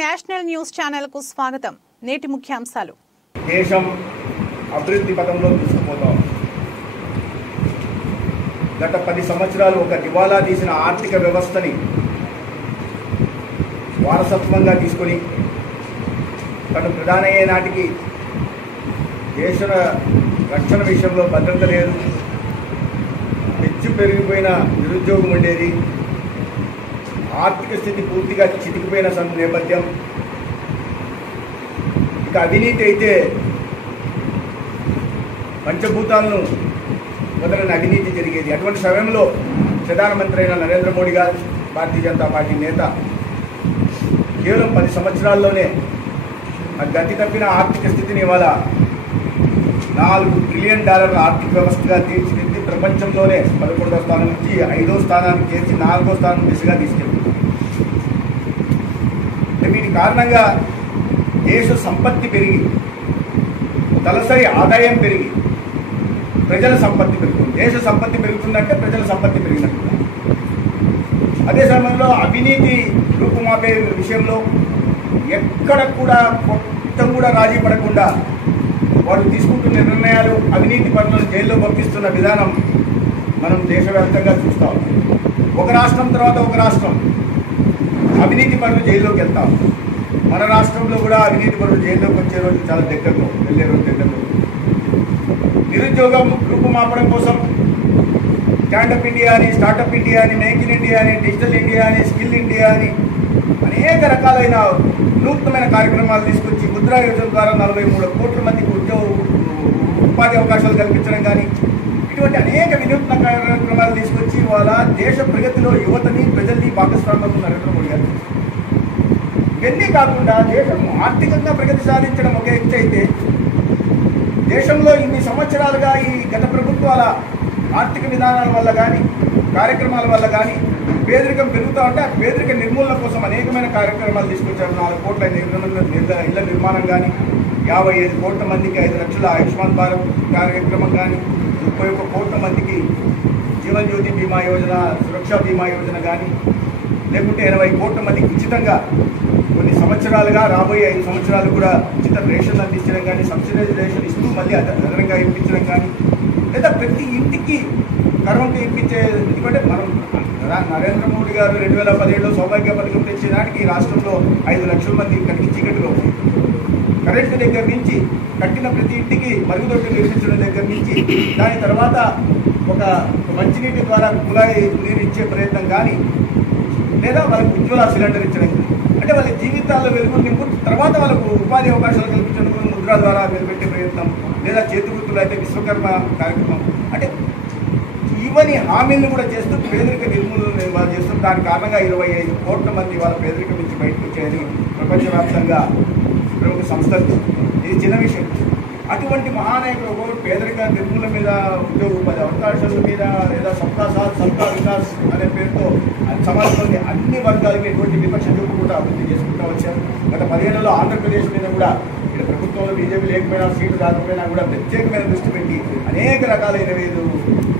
National news channel కు స్వాగతం. నేటి ముఖ్యాంశాలు. దేశం అభివృద్ధి పథంలో తీసుకుపోతాం. గత 10 సంవత్సరాలు ఒక దివాలా తీసిన ఆర్థిక వ్యవస్థని వారసత్వంగా తీసుకొని తను ప్రధాన అయ్యే నాటికి దేశ రక్షణ విషయంలో భద్రత లేదు, పెచ్చు పెరిగిపోయిన నిరుద్యోగం ఉండేది, ఆర్థిక స్థితి పూర్తిగా చితికిపోయిన నేపథ్యం, ఇక అవినీతి అయితే పంచభూతాలను మొదలైన అవినీతి జరిగేది. అటువంటి సమయంలో ప్రధానమంత్రి అయిన నరేంద్ర మోడీ గారు, భారతీయ జనతా పార్టీ నేత, కేవలం 10 సంవత్సరాల్లోనే ఆ గతి తప్పిన ఆర్థిక స్థితిని ఇవాళ $4 ట్రిలియన్ ఆర్థిక వ్యవస్థగా తీర్చిదిద్ది ప్రపంచంలోనే 11వ స్థానం నుంచి 5వ స్థానానికి చేర్చి 4వ స్థానం దిశగా తీసుకెళ్తుంది. వీటి కారణంగా దేశ సంపత్తి పెరిగి, తలసరి ఆదాయం పెరిగి, ప్రజల సంపత్తి పెరుగుతుంది. దేశ సంపత్తి పెరుగుతుందంటే ప్రజల సంపత్తి పెరిగినట్టు. అదే సమయంలో అవినీతి రూపుమాపే విషయంలో ఎక్కడ కూడా మొత్తం కూడా రాజీ పడకుండా వారు తీసుకుంటున్న నిర్ణయాలు అవినీతి పనులను జైల్లో పంపిస్తున్న విధానం మనం దేశవ్యాప్తంగా చూస్తాం. ఒక రాష్ట్రం తర్వాత ఒక రాష్ట్రం అవినీతి పనులు జైల్లోకి వెళ్తాం. మన రాష్ట్రంలో కూడా అవినీతి పనులు జైల్లోకి వచ్చే రోజు చాలా దగ్గరలో, వెళ్ళే రోజు దగ్గరలో. నిరుద్యోగం రూపుమాపడం కోసం స్టాండప్ ఇండియా అని, స్టార్టప్ ఇండియా అని, మేక్ ఇన్ ఇండియా అని, డిజిటల్ ఇండియా అని, స్కిల్ ఇండియా అని అనేక రకాలైన నూతనమైన కార్యక్రమాలు తీసుకొచ్చి ముద్రా యోజన ద్వారా 43 కోట్ల మందికి ఉపాధి అవకాశాలు కల్పించడం కానీ, ఇటువంటి అనేక వినూత్న కార్యక్రమాలు తీసుకొచ్చి వాళ్ళ దేశ ప్రగతిలో యువతని, ప్రజల్ని భాగస్వామ్యం నరేంద్ర మోడీ గారు. ఇవన్నీ కాకుండా దేశం ఆర్థికంగా ప్రగతి సాధించడం ఒక ఎత్తు అయితే, దేశంలో ఇన్ని సంవత్సరాలుగా ఈ గత ప్రభుత్వాల ఆర్థిక విధానాల వల్ల కానీ, కార్యక్రమాల వల్ల కానీ పేదరికం పెరుగుతూ ఉంటే ఆ పేదరిక నిర్మూలన కోసం అనేకమైన కార్యక్రమాలు తీసుకొచ్చారు. 4 కోట్ల ఇళ్ల నిర్మాణం కానీ, 55 కోట్ల మందికి 5 లక్షల ఆయుష్మాన్ భారత్ కార్యక్రమం కానీ, 31 కోట్ల మందికి జీవన్ జ్యోతి బీమా యోజన, సురక్షా బీమా యోజన కానీ, లేకుంటే 80 కోట్ల మందికి ఉచితంగా కొన్ని సంవత్సరాలుగా, రాబోయే 5 సంవత్సరాలు కూడా ఉచిత రేషన్ అందించడం కానీ, సబ్సిడైజ్ రేషన్ ఇస్తూ మళ్ళీ అదనంగా ఇప్పించడం కానీ, లేదా ప్రతి ఇంటికి కరెంటు ఇప్పించే. ఎందుకంటే మనం నరేంద్ర మోడీ గారు 2017లో సౌభాగ్య పథకం తెచ్చే నాటికి ఈ రాష్ట్రంలో 5 లక్షల మంది కటికి చీకటిలో కరెంటు దగ్గర నుంచి, కట్టిన ప్రతి ఇంటికి మరుగుదొడ్డి నిర్మించడం దగ్గర నుంచి, దాని తర్వాత ఒక మంచినీటి ద్వారా కుళాయి నీరు ఇచ్చే ప్రయత్నం కానీ, లేదా వాళ్ళకి ఉజ్వల సిలిండర్ ఇచ్చడం కానీ, అంటే వాళ్ళ జీవితాల్లో వెలుగులు నింపు తర్వాత వాళ్ళకు ఉపాధి అవకాశాలు కల్పించడం ముద్ర ద్వారా నిలబెట్టే ప్రయత్నం, లేదా చేతి వృత్తులు అయితే విశ్వకర్మ కార్యక్రమం, అంటే ఇవన్నీ హామీలను కూడా చేస్తూ పేదరిక నిర్మూలన వాళ్ళు చేస్తూ దాని కారణంగా 25 కోట్ల మంది వాళ్ళ పేదరికం నుంచి బయటకు వచ్చాయని ప్రపంచవ్యాప్తంగా ప్రముఖ సంస్థలు. ఇది చిన్న విషయం. అటువంటి మహానాయకులు ఒకరు పేదరిక నిర్మూలన మీద, ఉద్యోగ ఉపాధి అవకాశాల మీద, లేదా సబ్కా సాత్ సబ్కా వికాస్ అనే పేరుతో సమాజంలోని అన్ని వర్గాలకి ఎటువంటి విపక్ష చూపకుండా అభివృద్ధి చేసుకుంటూ వచ్చారు. గత 10 ఏళ్లలో ఆంధ్రప్రదేశ్ మీద కూడా ఇక్కడ ప్రభుత్వంలో బీజేపీ లేకపోయినా, సీట్లు రాకపోయినా కూడా ప్రత్యేకమైన దృష్టి పెట్టి అనేక రకాల 25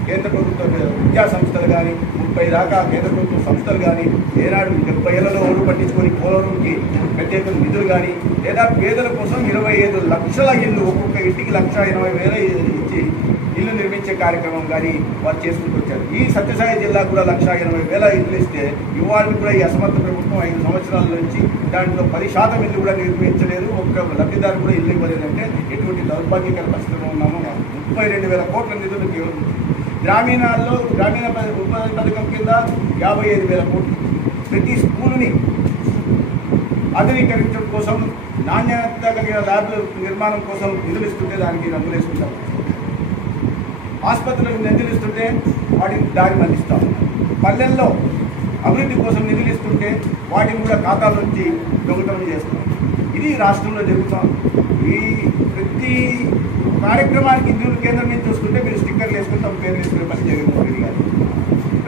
కేంద్ర ప్రభుత్వ విద్యా సంస్థలు కానీ, 30 దాకా కేంద్ర ప్రభుత్వ సంస్థలు కానీ, ఏనాడు 70 ఏళ్లలో ఓటు పట్టించుకొని పోలవరంకి ప్రత్యేక నిధులు కానీ, లేదా పేదల కోసం 25 లక్షల ఇల్లు, ఒక్కొక్క ఇంటికి 1,80,000 ఇచ్చి ఇల్లు నిర్మించే కార్యక్రమం కానీ వారు చేసుకుంటూ వచ్చారు. ఈ సత్యసాయి జిల్లా కూడా 1,80,000 ఇల్లు ఇస్తే ఇవాళ కూడా ఈ అసమర్థ ప్రభుత్వం 5 సంవత్సరాల నుంచి దాంట్లో 10% ఇల్లు కూడా నిర్మించలేదు, ఒక్క లబ్ధిదారు కూడా ఇల్లు ఇవ్వలేదంటే ఎటువంటి దౌర్భాగ్యకర పరిస్థితిలో ఉన్నామో. 32,000 కోట్ల నిధులు కేవలం గ్రామీణాల్లో, గ్రామీణ ఉపాధి పథకం కింద 55,000 కోట్లు. ప్రతి స్కూలుని ఆధునీకరించడం కోసం, నాణ్యత కలిగిన ల్యాబ్ల నిర్మాణం కోసం నిధులు ఇస్తుంటే దానికి రంగులు వేసుకుంటాం. ఆసుపత్రులకు నిధులు ఇస్తుంటే వాటిని దారి మళ్లిస్తాం. పల్లెల్లో అభివృద్ధి కోసం నిధులు ఇస్తుంటే వాటిని కూడా ఖాతాల నుంచి దొంగతనం చేస్తాం. ఇది రాష్ట్రంలో జరుగుతాం. ఈ ప్రతి కార్యక్రమానికి నిధులు కేంద్రం నుంచి చూసుకుంటే మీరు స్టిక్కర్లు వేసుకుంటాం, పేరు వేసుకునే పని జగన్మోహన్ గారు.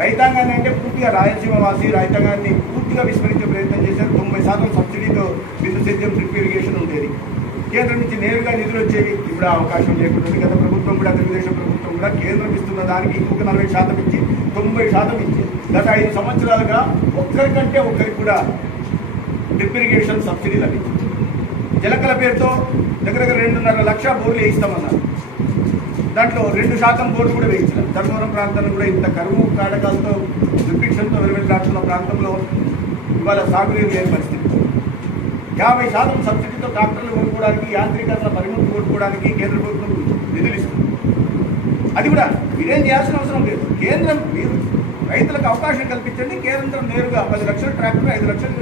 రైతాంగాన్ని అంటే పూర్తిగా రాయలసీమ వాసి రైతాంగాన్ని పూర్తిగా విస్మరించే ప్రయత్నం చేశారు. 90% సబ్సిడీతో బిందు సేద్యం, డ్రిప్ ఇరిగేషన్ ఉండేది. కేంద్రం నుంచి నేరుగా నిధులు వచ్చేవి. ఇప్పుడు అవకాశం లేకుండా గత ప్రభుత్వం కూడా, తెలుగుదేశం ప్రభుత్వం కూడా కేంద్రం ఇస్తున్న దానికి ఇంకొక 40% ఇచ్చి 90% ఇచ్చి గత 5 సంవత్సరాలుగా ఒక్కరికంటే ఒక్కరికి కూడా డ్రిప్ ఇరిగేషన్ సబ్సిడీ లభించింది. జలకళ పేరుతో దగ్గర 2.5 లక్షల బోర్లు వేయిస్తామన్నారు. దాంట్లో 2% బోర్లు కూడా వేయించారు. ధర్మవరం ప్రాంతాన్ని కూడా ఇంత కరువు కాటకాలతో దుర్భిక్షంతో వెలువెల్లాడుతున్న ప్రాంతంలో ఇవాళ సాగునీరు లేని పరిస్థితి. 50% సబ్సిడీతో ట్రాక్టర్లు కొనుక్కోవడానికి, యాంత్రీకరణ పరిమితి కొనుక్కోవడానికి కేంద్ర ప్రభుత్వం నిధులు ఇస్తుంది. అది కూడా మీరేం చేయాల్సిన అవసరం లేదు. కేంద్రం మీరు రైతులకు అవకాశం కల్పించండి. కేంద్రం నేరుగా 10 లక్షల ట్రాక్టర్ 5 లక్షలు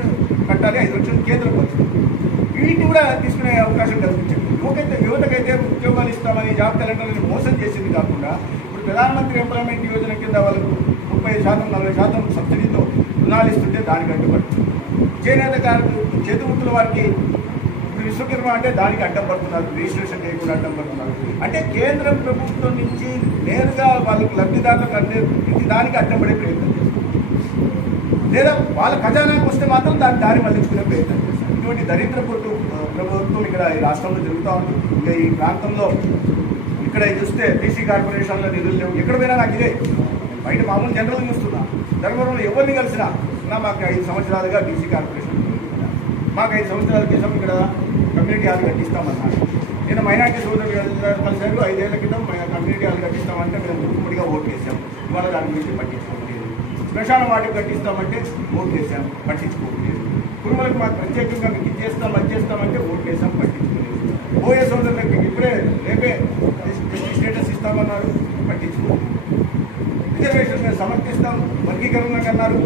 కట్టాలి, 5 లక్షలు కేంద్రం వచ్చింది. వీటిని కూడా తీసుకునే అవకాశం కల్పించండి. యువతకైతే ఉద్యోగాలు ఇస్తామని జాబ్ క్యాలెండర్ని మోసం చేసింది కాకుండా ఇప్పుడు ప్రధానమంత్రి ఎంప్లాయ్మెంట్ యోజన కింద వాళ్ళకు 30% 40% సబ్సిడీతో రుణాలు ఇస్తుంటే దానికి అడ్డుపడుతుంది. చేనేత చేతి వృత్తుల వారికి ఇప్పుడు విశ్వకర్మ అంటే దానికి అడ్డం పడుతున్నారు, రిజిస్ట్రేషన్ చేయకుండా అడ్డం పడుతున్నారు. అంటే కేంద్ర ప్రభుత్వం నుంచి నేరుగా వాళ్ళకి లబ్ధిదారులకు అందే దానికి అడ్డం పడే ప్రయత్నం చేస్తారు, లేదా వాళ్ళ ఖజానాకు వస్తే మాత్రం దారి మళ్లించుకునే ప్రయత్నం చేస్తారు. ఇటువంటి దరిద్ర ప్రభుత్వం ఇక్కడ ఈ రాష్ట్రంలో జరుగుతూ ఉంది. ఇంకా ఈ ప్రాంతంలో ఇక్కడ చూస్తే బీసీ కార్పొరేషన్లో నిధులు లేవు. ఎక్కడ పోయినా నాకు ఇదే బయట మామూలు జనరల్ చూస్తున్నా. ధర్మవరంలో ఎవరిని కలిసినా మాకు 5 సంవత్సరాలుగా బీసీ కార్పొరేషన్, మాకు 5 సంవత్సరాల క్రితం ఇక్కడ కమ్యూనిటీ హాల్ కట్టిస్తామన్నారు. నేను మైనార్టీ సోదరులు కలిసారు. 5 ఏళ్ల క్రితం కమ్యూనిటీ హాల్ కట్టిస్తామంటే మేము ఉమ్మడిగా ఓటు వేసాం. ఇవాళ దాని గురించి పట్టించుకోవట్లేదు. శ్మశాన వాటికి కట్టిస్తామంటే ఓటు వేసాం, పట్టించుకోవట్లేదు. కుటుంబాలకు మాకు ప్రత్యేకంగా మీకు ఇచ్చేస్తాం అది చేస్తామంటే ఓటు వేసాం, పట్టించుకోలేదు. ఓఏ సోదరులకు మీకు ఇప్పుడే రేపే స్టేటస్ ఇస్తామన్నారు, పట్టించుకోలేదు. రిజర్వేషన్ మేము సమర్థిస్తాం, వర్గీకరణ అన్నారు.